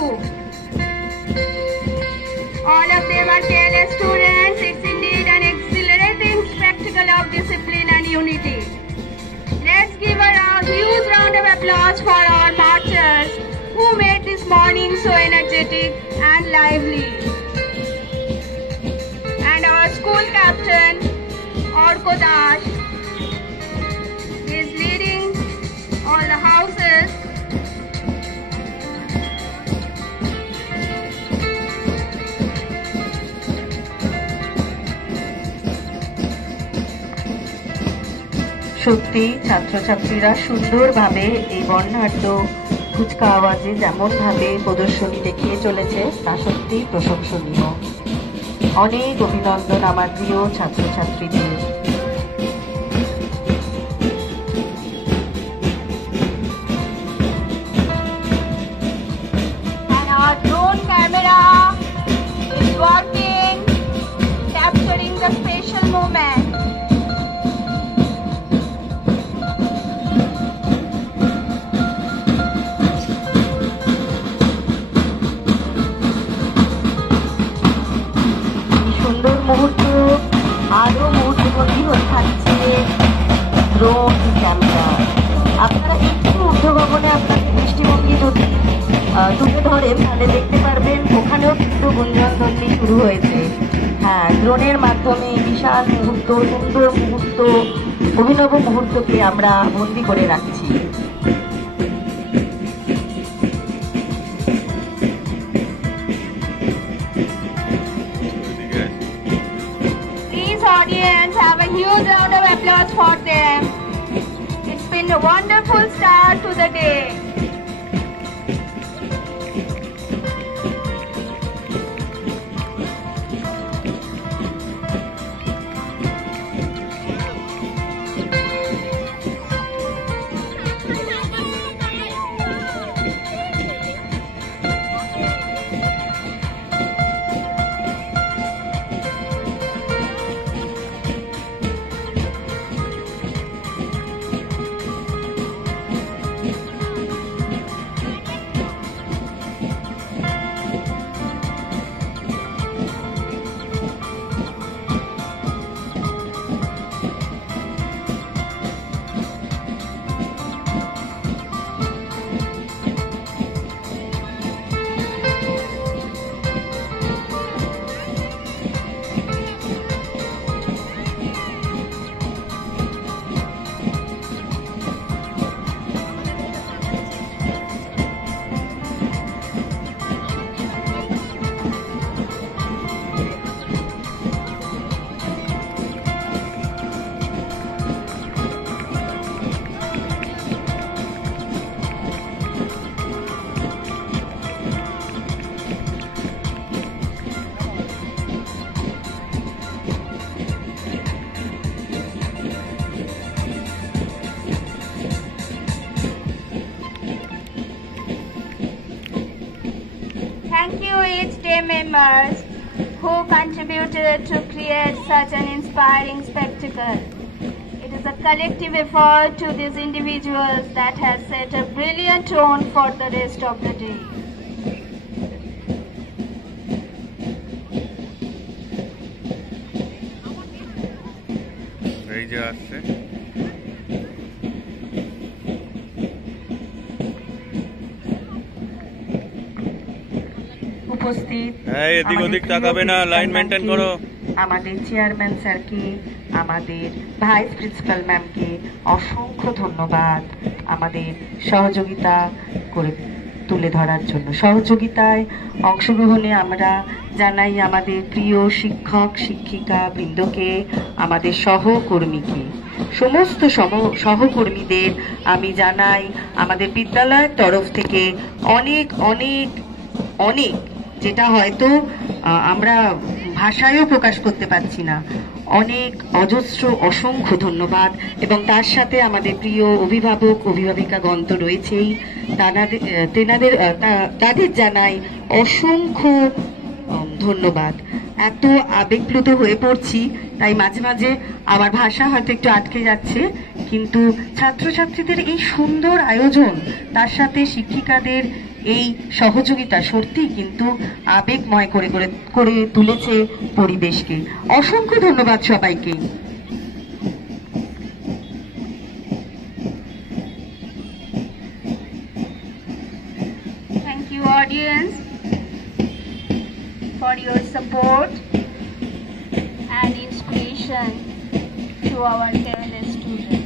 too. All of them are careless students. It's indeed an exhilarating spectacle of discipline and unity. Let's give a huge round of applause for our marchers who made this morning so energetic and lively. And our school captain, Orko Dash, is leading all the houses. সত্যি ছাত্রছাত্রীরা সুন্দরভাবে এই বর্ণাঢ্য কুচকা আওয়াজে যেমন ভাবে প্রদর্শনী দেখিয়ে চলেছে তা সত্যি প্রশংসনীয়। অনেক অভিনন্দন আমার প্রিয় ছাত্রছাত্রীদের। And our drone camera is working, capturing the special moment. মুহূর্ত আরো মুহূর্তবন্দী হয়ে থাকছে ড্রোন ক্যামেরা। আপনারা একটু ঊর্ধ্বগগনে আপনাদের দৃষ্টিভঙ্গি যদি তুলে ধরেন তাহলে দেখতে পারবেন ওখানেও কিন্তু গুঞ্জনধ্বনি শুরু হয়েছে। হ্যাঁ, ড্রোনের মাধ্যমে বিশাল মুহূর্ত, সুন্দর মুহূর্ত, অভিনব মুহূর্তকে আমরা বন্দী করে রাখছি। Audience, have a huge round of applause for them. It's been a wonderful start to the day. Thank you each day members who contributed to create such an inspiring spectacle. It is a collective effort to these individuals that has set a brilliant tone for the rest of the day. উপস্থিত আমাদের চেয়ারম্যান স্যারকে, আমাদের vice principal ম্যামকে অসংখ্য ধন্যবাদ আমাদের সহযোগিতা করে তুলে ধরার জন্য। সহযোগিতায় অংশগ্রহণে আমরা জানাই আমাদের প্রিয় শিক্ষক শিক্ষিকা বৃন্দকে, আমাদের সহকর্মীকে, সমস্ত সহকর্মীদের আমি জানাই আমাদের বিদ্যালয়ের তরফ থেকে অনেক অনেক অনেক, যেটা হয়তো আমরা ভাষায়ও প্রকাশ করতে পারছি না, অনেক অজস্র অসংখ্য ধন্যবাদ। এবং তার সাথে আমাদের প্রিয় অভিভাবক অভিভাবিকাগণ তো রয়েছেই, তাদের জানাই অসংখ্য ধন্যবাদ। এত আবেগপ্লুত হয়ে পড়ছি তাই মাঝে মাঝে আমার ভাষা হয়তো একটু আটকে যাচ্ছে, কিন্তু ছাত্রছাত্রীদের এই সুন্দর আয়োজন, তার সাথে শিক্ষিকাদের এই সহযোগিতা সত্যি কিন্তু আবেগময় করে করে করে তুলেছে পরিবেশকে। অসংখ্য ধন্যবাদ সবাইকে। Thank you, audience, for your support and inspiration to our careless students.